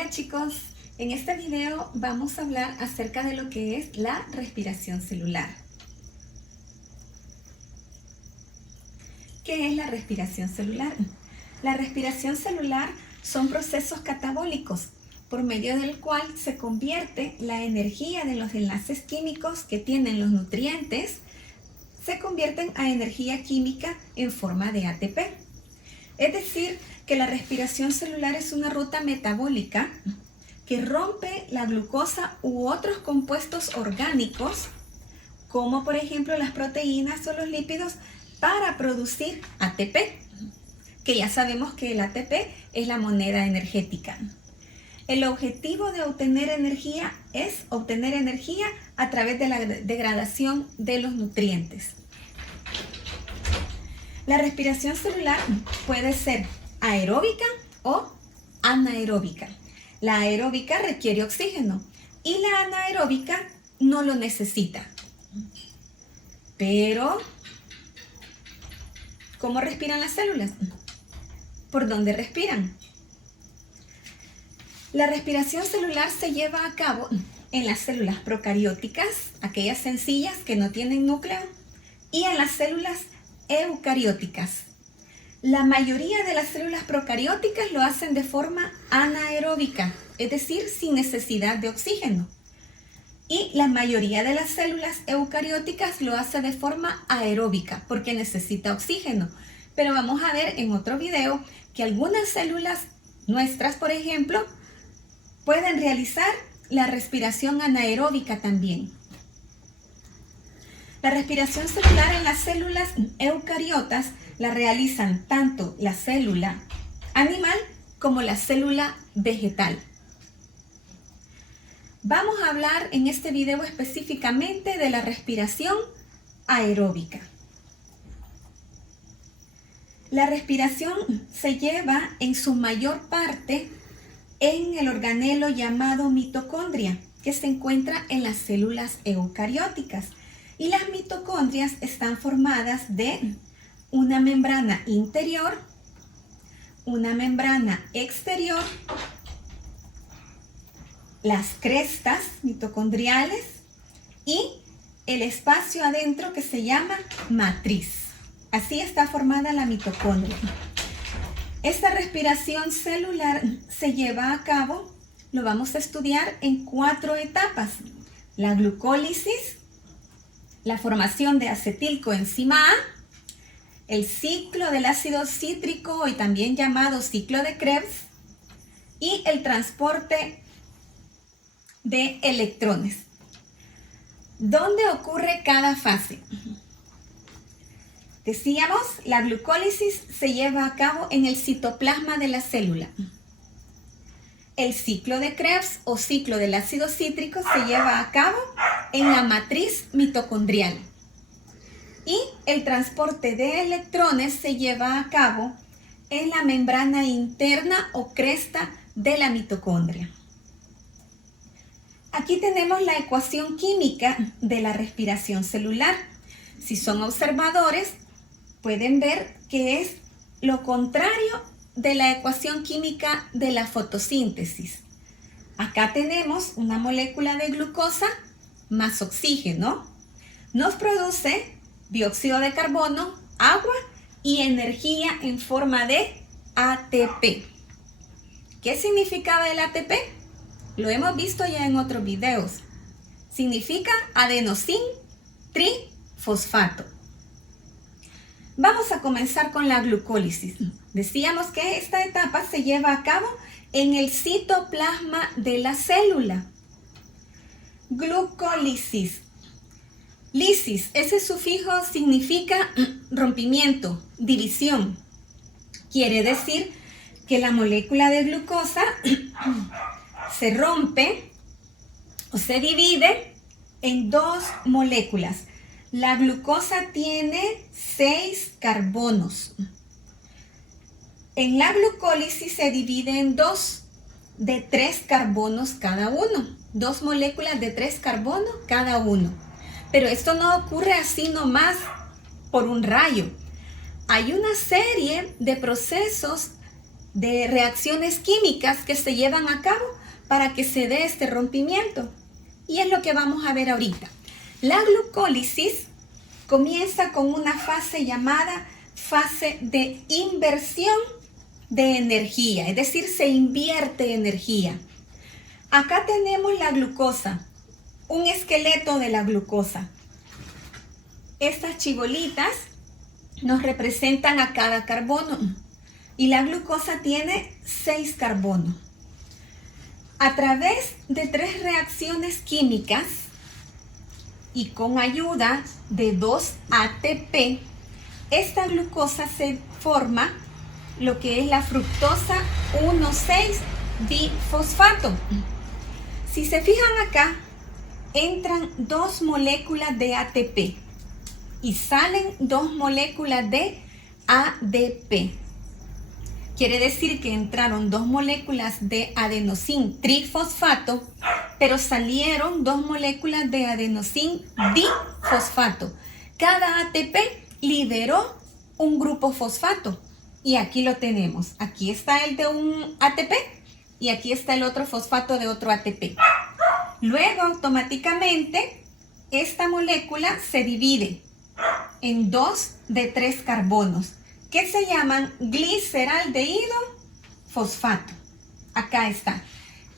Hola chicos, en este video vamos a hablar acerca de lo que es la respiración celular. ¿Qué es la respiración celular? La respiración celular son procesos catabólicos por medio del cual se convierte la energía de los enlaces químicos que tienen los nutrientes, se convierten a energía química en forma de ATP. Es decir, que la respiración celular es una ruta metabólica que rompe la glucosa u otros compuestos orgánicos, como por ejemplo las proteínas o los lípidos, para producir ATP, que ya sabemos que el ATP es la moneda energética. El objetivo de obtener energía es obtener energía a través de la degradación de los nutrientes. La respiración celular puede ser aeróbica o anaeróbica. La aeróbica requiere oxígeno y la anaeróbica no lo necesita. Pero, ¿cómo respiran las células? ¿Por dónde respiran? La respiración celular se lleva a cabo en las células procarióticas, aquellas sencillas que no tienen núcleo, y en las células eucarióticas. La mayoría de las células procarióticas lo hacen de forma anaeróbica, es decir, sin necesidad de oxígeno. Y la mayoría de las células eucarióticas lo hace de forma aeróbica, porque necesita oxígeno. Pero vamos a ver en otro video que algunas células nuestras, por ejemplo, pueden realizar la respiración anaeróbica también. La respiración celular en las células eucariotas la realizan tanto la célula animal como la célula vegetal. Vamos a hablar en este video específicamente de la respiración aeróbica. La respiración se lleva en su mayor parte en el organelo llamado mitocondria, que se encuentra en las células eucarióticas. Y las mitocondrias están formadas de una membrana interior, una membrana exterior, las crestas mitocondriales y el espacio adentro que se llama matriz. Así está formada la mitocondria. Esta respiración celular se lleva a cabo, lo vamos a estudiar en 4 etapas: la glucólisis, la formación de acetilcoenzima A, el ciclo del ácido cítrico y también llamado ciclo de Krebs, y el transporte de electrones. ¿Dónde ocurre cada fase? Decíamos, la glucólisis se lleva a cabo en el citoplasma de la célula. El ciclo de Krebs o ciclo del ácido cítrico se lleva a cabo en la matriz mitocondrial. Y el transporte de electrones se lleva a cabo en la membrana interna o cresta de la mitocondria. Aquí tenemos la ecuación química de la respiración celular. Si son observadores, pueden ver que es lo contrario de la ecuación química de la fotosíntesis. Acá tenemos una molécula de glucosa más oxígeno. Nos produce dióxido de carbono, agua y energía en forma de ATP. ¿Qué significaba el ATP? Lo hemos visto ya en otros videos. Significa adenosín trifosfato. Vamos a comenzar con la glucólisis. Decíamos que esta etapa se lleva a cabo en el citoplasma de la célula. Glucólisis. Lisis, ese sufijo significa rompimiento, división. Quiere decir que la molécula de glucosa se rompe o se divide en 2 moléculas. La glucosa tiene 6 carbonos. En la glucólisis se divide en 2 de 3 carbonos cada uno. 2 moléculas de 3 carbonos cada uno. Pero esto no ocurre así nomás por un rayo. Hay una serie de procesos de reacciones químicas que se llevan a cabo para que se dé este rompimiento. Y es lo que vamos a ver ahorita. La glucólisis comienza con una fase llamada fase de inversión de energía, es decir, se invierte energía. Acá tenemos la glucosa, un esqueleto de la glucosa. Estas chibolitas nos representan a cada carbono y la glucosa tiene 6 carbonos. A través de 3 reacciones químicas y con ayuda de 2 ATP, esta glucosa se forma lo que es la fructosa 1,6-difosfato. Si se fijan acá, entran 2 moléculas de ATP y salen 2 moléculas de ADP. Quiere decir que entraron 2 moléculas de adenosín trifosfato, pero salieron 2 moléculas de adenosín difosfato. Cada ATP liberó un grupo fosfato. Y aquí lo tenemos. Aquí está el de un ATP y aquí está el otro fosfato de otro ATP. Luego, automáticamente, esta molécula se divide en 2 de 3 carbonos que se llaman gliceraldehído fosfato. Acá está.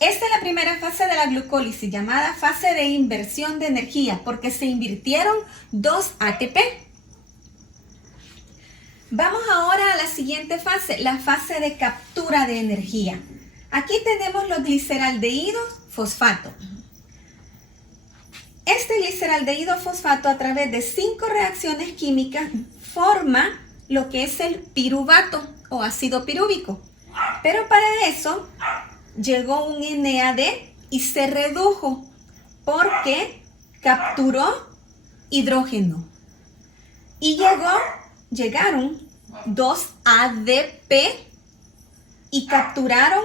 Esta es la primera fase de la glucólisis, llamada fase de inversión de energía, porque se invirtieron 2 ATP. Vamos ahora a la siguiente fase, la fase de captura de energía. Aquí tenemos los gliceraldehídos fosfato. Este gliceraldehído fosfato, a través de 5 reacciones químicas, forma lo que es el piruvato o ácido pirúvico. Pero para eso llegó un NAD y se redujo porque capturó hidrógeno. Y llegaron 2 ADP y capturaron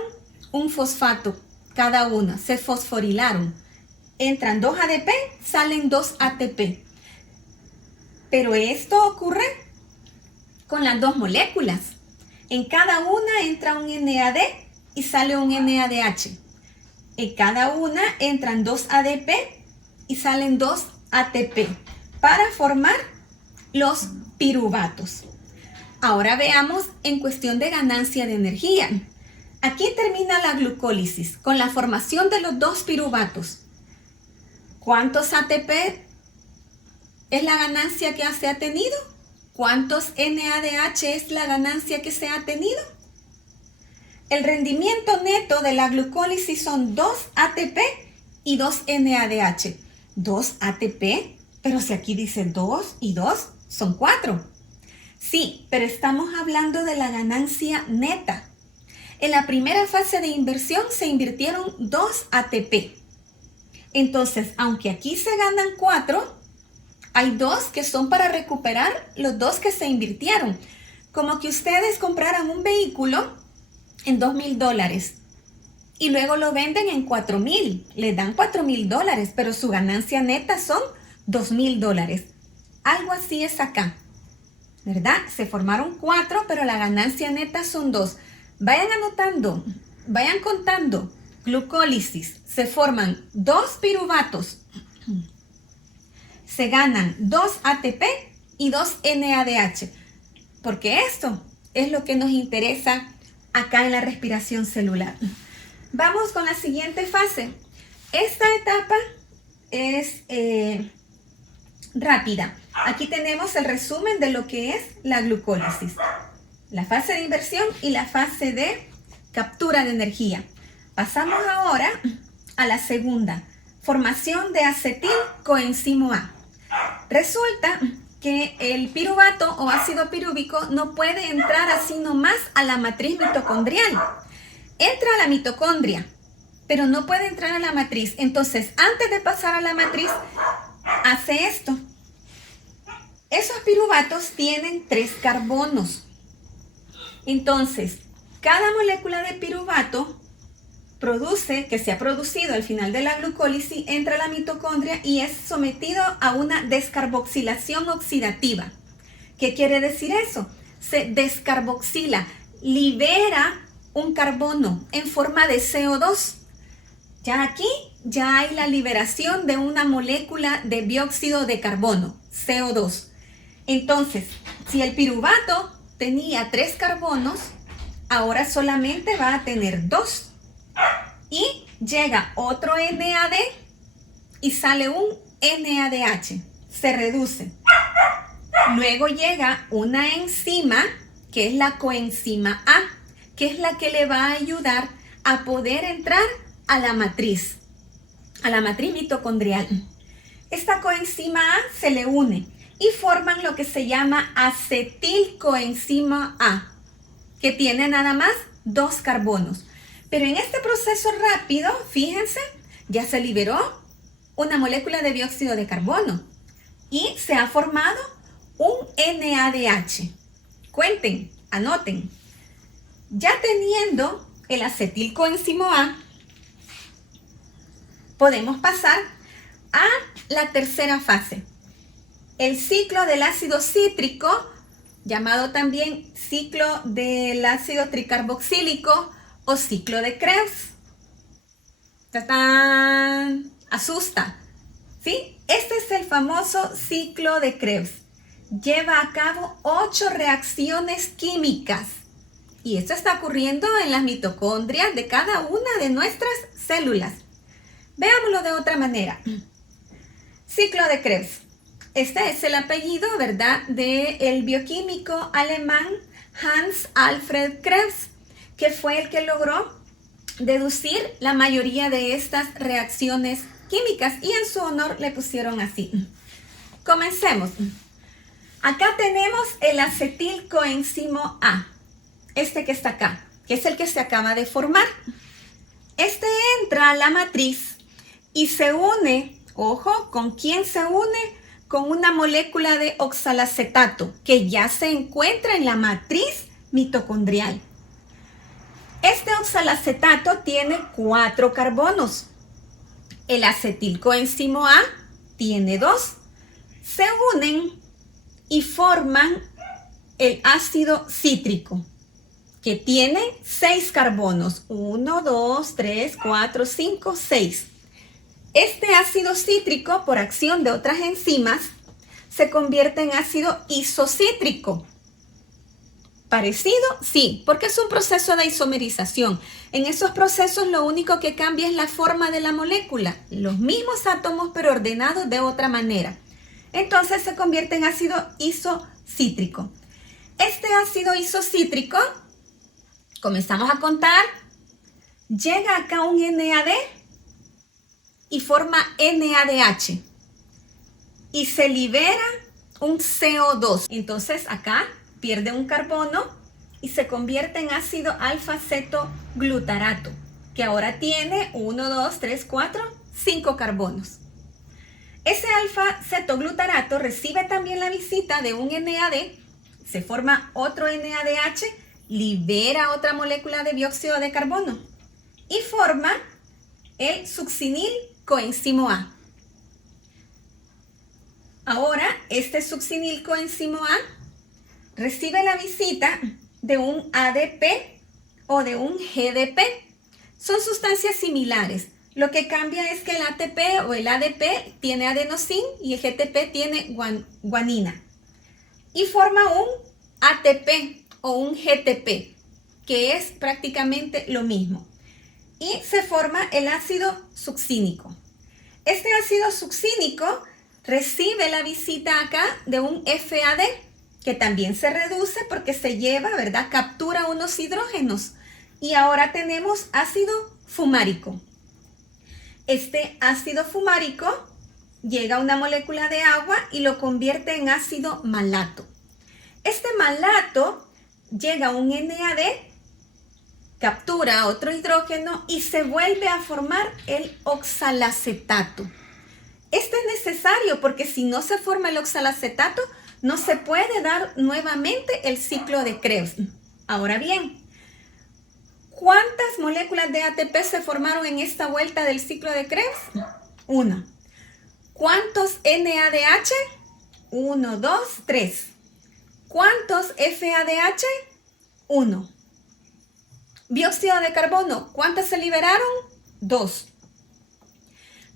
un fosfato cada una, se fosforilaron. Entran 2 ADP, salen 2 ATP. Pero esto ocurre con las 2 moléculas. En cada una entra un NAD y sale un NADH. En cada una entran 2 ADP y salen 2 ATP para formar los piruvatos. Ahora veamos en cuestión de ganancia de energía. Aquí termina la glucólisis con la formación de los 2 piruvatos. ¿Cuántos ATP es la ganancia que se ha tenido? ¿Cuántos NADH es la ganancia que se ha tenido? El rendimiento neto de la glucólisis son 2 ATP y 2 NADH. 2 ATP, pero si aquí dice 2 y 2 son 4. Sí, pero estamos hablando de la ganancia neta. En la primera fase de inversión se invirtieron 2 ATP. Entonces, aunque aquí se ganan 4, hay 2 que son para recuperar los 2 que se invirtieron. Como que ustedes compraran un vehículo en $2,000 y luego lo venden en $4,000. Les dan $4,000, pero su ganancia neta son $2,000. Algo así es acá, ¿verdad? Se formaron 4, pero la ganancia neta son 2. Vayan anotando, vayan contando. Glucólisis, se forman 2 piruvatos, se ganan 2 ATP y 2 NADH, porque esto es lo que nos interesa acá en la respiración celular. Vamos con la siguiente fase. Esta etapa es rápida. Aquí tenemos el resumen de lo que es la glucólisis, la fase de inversión y la fase de captura de energía. Pasamos ahora a la segunda, formación de acetilcoenzimo A. Resulta que el piruvato o ácido pirúvico no puede entrar así nomás a la matriz mitocondrial. Entra a la mitocondria, pero no puede entrar a la matriz. Entonces, antes de pasar a la matriz, hace esto. Esos piruvatos tienen 3 carbonos. Entonces, cada molécula de piruvato que se ha producido al final de la glucólisis, entra a la mitocondria y es sometido a una descarboxilación oxidativa. ¿Qué quiere decir eso? Se descarboxila, libera un carbono en forma de CO2. Ya aquí ya hay la liberación de una molécula de dióxido de carbono, CO2. Entonces, si el piruvato tenía 3 carbonos, ahora solamente va a tener 2. Y llega otro NAD y sale un NADH. Se reduce. Luego llega una enzima, que es la coenzima A, que es la que le va a ayudar a poder entrar a la matriz mitocondrial. Esta coenzima A se le une y forman lo que se llama acetilcoenzima A, que tiene nada más 2 carbonos. Pero en este proceso rápido, fíjense, ya se liberó una molécula de dióxido de carbono y se ha formado un NADH. Cuenten, anoten. Ya teniendo el acetilcoenzima A, podemos pasar a la tercera fase. El ciclo del ácido cítrico, llamado también ciclo del ácido tricarboxílico o ciclo de Krebs. ¡Tatán! Asusta, ¿sí? Este es el famoso ciclo de Krebs. Lleva a cabo 8 reacciones químicas. Y esto está ocurriendo en las mitocondrias de cada una de nuestras células. Veámoslo de otra manera. Ciclo de Krebs. Este es el apellido, ¿verdad?, del bioquímico alemán Hans Alfred Krebs, que fue el que logró deducir la mayoría de estas reacciones químicas y en su honor le pusieron así. Comencemos. Acá tenemos el acetilcoenzima A, este que está acá, que es el que se acaba de formar. Este entra a la matriz y se une, ojo, ¿con quién se une? Con una molécula de oxalacetato que ya se encuentra en la matriz mitocondrial. Este oxalacetato tiene 4 carbonos. El acetilcoenzima A tiene 2. Se unen y forman el ácido cítrico, que tiene 6 carbonos. 1, 2, 3, 4, 5, 6. Este ácido cítrico, por acción de otras enzimas, se convierte en ácido isocítrico. ¿Parecido? Sí, porque es un proceso de isomerización. En esos procesos lo único que cambia es la forma de la molécula. Los mismos átomos, pero ordenados de otra manera. Entonces se convierte en ácido isocítrico. Este ácido isocítrico, comenzamos a contar, llega acá un NAD y forma NADH y se libera un CO2. Entonces acá pierde un carbono y se convierte en ácido alfa-cetoglutarato, que ahora tiene 1, 2, 3, 4, 5 carbonos. Ese alfa-cetoglutarato recibe también la visita de un NAD, se forma otro NADH, libera otra molécula de dióxido de carbono y forma el succinilcoenzima A. Ahora, este succinilcoenzima A recibe la visita de un ADP o de un GDP. Son sustancias similares. Lo que cambia es que el ATP o el ADP tiene adenosín y el GTP tiene guanina. Y forma un ATP o un GTP, que es prácticamente lo mismo. Y se forma el ácido succínico. Este ácido succínico recibe la visita acá de un FAD, que también se reduce porque se lleva, ¿verdad? Captura unos hidrógenos. Y ahora tenemos ácido fumárico. Este ácido fumárico llega a una molécula de agua y lo convierte en ácido malato. Este malato llega a un NAD, captura otro hidrógeno y se vuelve a formar el oxalacetato. Este es necesario porque si no se forma el oxalacetato, no se puede dar nuevamente el ciclo de Krebs. Ahora bien, ¿cuántas moléculas de ATP se formaron en esta vuelta del ciclo de Krebs? 1. ¿Cuántos NADH? 1, 2, 3. ¿Cuántos FADH? 1. Dióxido de carbono, ¿cuántas se liberaron? 2.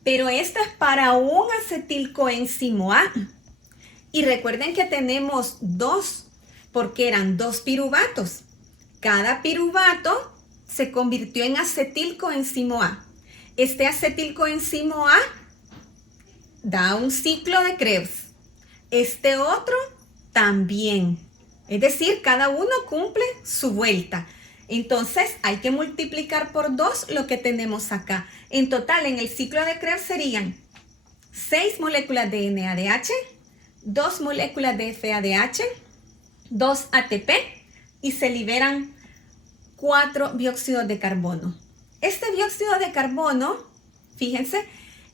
Pero esto es para un acetilcoenzimo A. Y recuerden que tenemos 2, porque eran 2 piruvatos. Cada piruvato se convirtió en acetilcoenzimo A. Este acetilcoenzimo A da un ciclo de Krebs. Este otro también. Es decir, cada uno cumple su vuelta. Entonces hay que multiplicar por 2 lo que tenemos acá. En total, en el ciclo de Krebs serían 6 moléculas de NADH, 2 moléculas de FADH, 2 ATP y se liberan 4 dióxidos de carbono. Este dióxido de carbono, fíjense,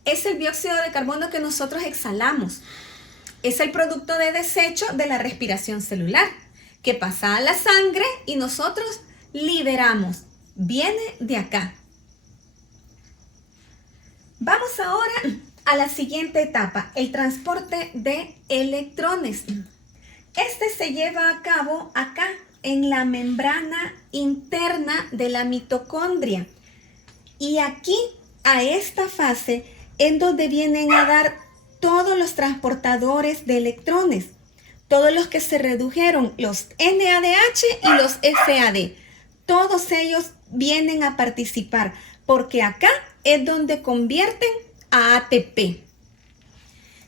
es el dióxido de carbono que nosotros exhalamos. Es el producto de desecho de la respiración celular, que pasa a la sangre y nosotros liberamos. Viene de acá. Vamos ahora a la siguiente etapa, el transporte de electrones. Este se lleva a cabo acá, en la membrana interna de la mitocondria. Y aquí, a esta fase, es donde vienen a dar todos los transportadores de electrones, todos los que se redujeron, los NADH y los FAD. Todos ellos vienen a participar, porque acá es donde convierten a ATP.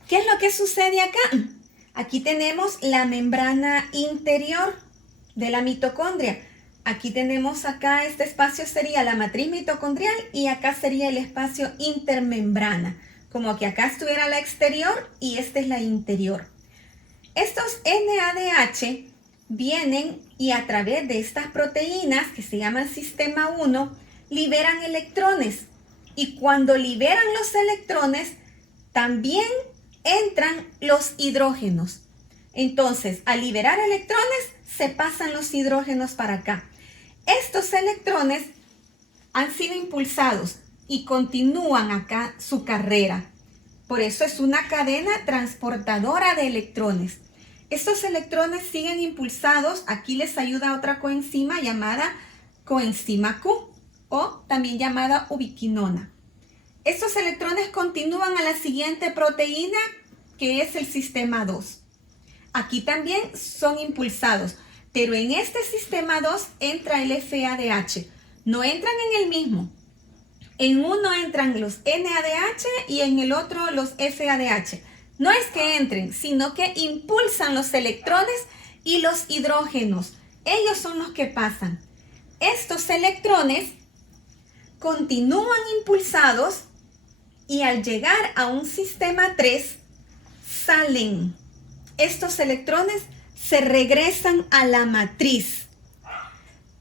¿Qué es lo que sucede acá? Aquí tenemos la membrana interior de la mitocondria. Aquí tenemos acá, este espacio sería la matriz mitocondrial y acá sería el espacio intermembrana. Como que acá estuviera la exterior y esta es la interior. Estos NADH vienen y a través de estas proteínas que se llaman sistema 1, liberan electrones. Y cuando liberan los electrones, también entran los hidrógenos. Entonces, al liberar electrones, se pasan los hidrógenos para acá. Estos electrones han sido impulsados y continúan acá su carrera. Por eso es una cadena transportadora de electrones. Estos electrones siguen impulsados. Aquí les ayuda otra coenzima llamada coenzima Q o también llamada ubiquinona. Estos electrones continúan a la siguiente proteína, que es el sistema 2. Aquí también son impulsados, pero en este sistema 2 entra el FADH. No entran en el mismo. En uno entran los NADH y en el otro los FADH. No es que entren, sino que impulsan los electrones y los hidrógenos. Ellos son los que pasan. Estos electrones continúan impulsados y al llegar a un sistema 3 salen. Estos electrones se regresan a la matriz.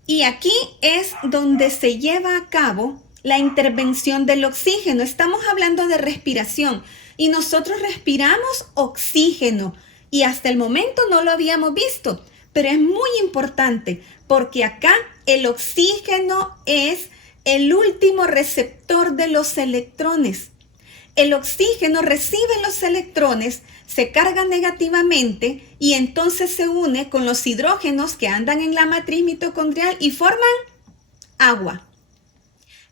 Y aquí es donde se lleva a cabo la intervención del oxígeno. Estamos hablando de respiración y nosotros respiramos oxígeno y hasta el momento no lo habíamos visto, pero es muy importante porque acá el oxígeno es el último receptor de los electrones. El oxígeno recibe los electrones, se carga negativamente y entonces se une con los hidrógenos que andan en la matriz mitocondrial y forman agua.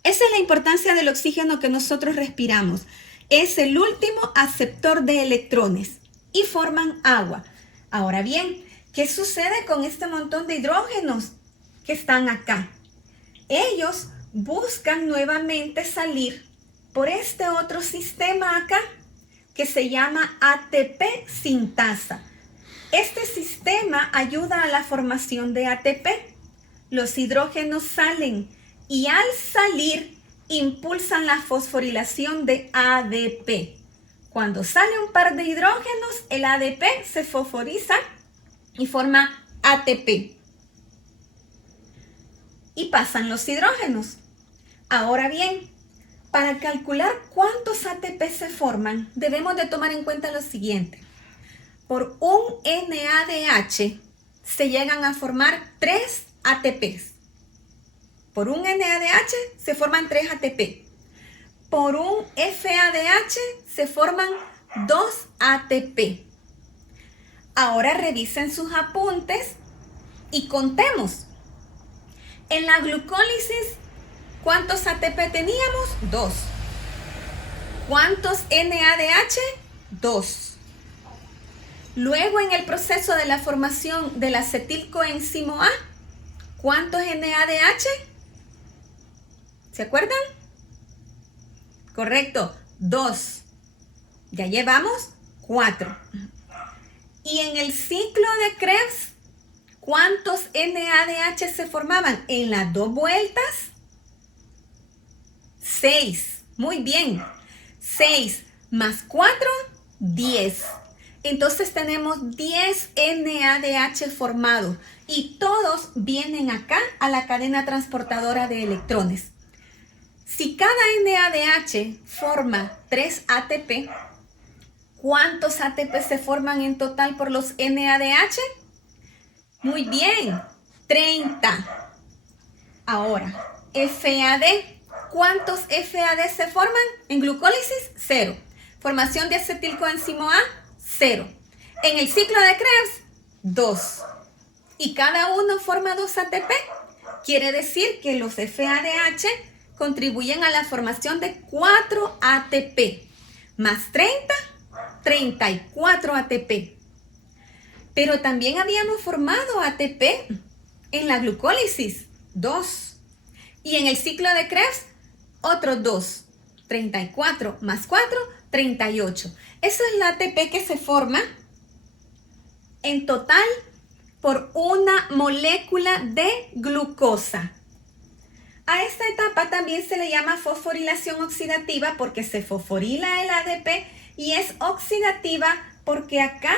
Esa es la importancia del oxígeno que nosotros respiramos. Es el último aceptor de electrones y forman agua. Ahora bien, ¿qué sucede con este montón de hidrógenos que están acá? Ellos buscan nuevamente salir por este otro sistema acá que se llama ATP sintasa. Este sistema ayuda a la formación de ATP. Los hidrógenos salen y al salir impulsan la fosforilación de ADP. Cuando sale un par de hidrógenos, el ADP se fosforiza y forma ATP. Y pasan los hidrógenos. Ahora bien, para calcular cuántos ATP se forman, debemos de tomar en cuenta lo siguiente. Por un NADH se llegan a formar 3 ATPs. Por un NADH se forman 3 ATP. Por un FADH se forman 2 ATP. Ahora revisen sus apuntes y contemos. En la glucólisis, ¿cuántos ATP teníamos? 2. ¿Cuántos NADH? 2. Luego, en el proceso de la formación del acetilcoenzimo A, ¿cuántos NADH? ¿Se acuerdan? Correcto, 2. Ya llevamos 4. Y en el ciclo de Krebs, ¿cuántos NADH se formaban? En las 2 vueltas, 6. Muy bien. 6 más 4, 10. Entonces tenemos 10 NADH formados y todos vienen acá a la cadena transportadora de electrones. Si cada NADH forma 3 ATP, ¿cuántos ATP se forman en total por los NADH? Muy bien, 30. Ahora, FAD. ¿Cuántos FAD se forman? En glucólisis, 0. Formación de acetilcoenzimo A, 0. En el ciclo de Krebs, 2. Y cada uno forma 2 ATP. Quiere decir que los FADH contribuyen a la formación de 4 ATP. Más 30, 34 ATP. Pero también habíamos formado ATP en la glucólisis, 2. Y en el ciclo de Krebs, otros 2. 34 más 4, 38. Eso es la ATP que se forma en total por una molécula de glucosa. A esta etapa también se le llama fosforilación oxidativa porque se fosforila el ADP y es oxidativa porque acá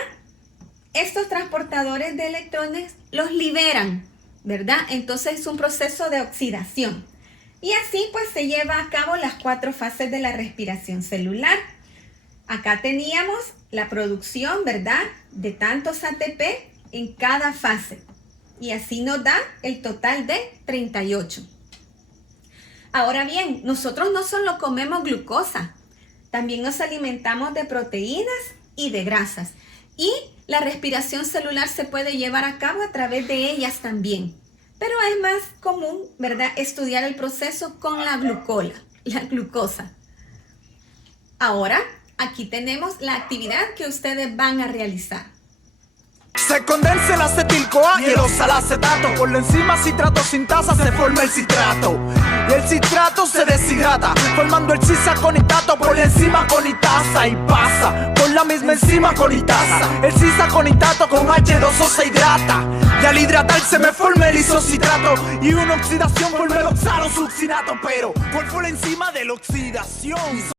estos transportadores de electrones los liberan, ¿verdad? Entonces es un proceso de oxidación. Y así pues se lleva a cabo las 4 fases de la respiración celular. Acá teníamos la producción, ¿verdad?, de tantos ATP en cada fase. Y así nos da el total de 38. Ahora bien, nosotros no solo comemos glucosa, también nos alimentamos de proteínas y de grasas. Y la respiración celular se puede llevar a cabo a través de ellas también. Pero es más común, ¿verdad?, estudiar el proceso con la glucosa. Ahora, aquí tenemos la actividad que ustedes van a realizar. Se condensa el acetil-CoA y el oxalacetato. Por la enzima citrato sintasa se forma el citrato. Y el citrato se deshidrata, formando el cisaconitato por la enzima conitasa. Y pasa por la misma enzima conitasa. El cisaconitato con H2O se hidrata. Y al hidratarse me forma el isocitrato. Y una oxidación forma el oxalosuccinato. Pero, ¿cuál fue la enzima de la oxidación?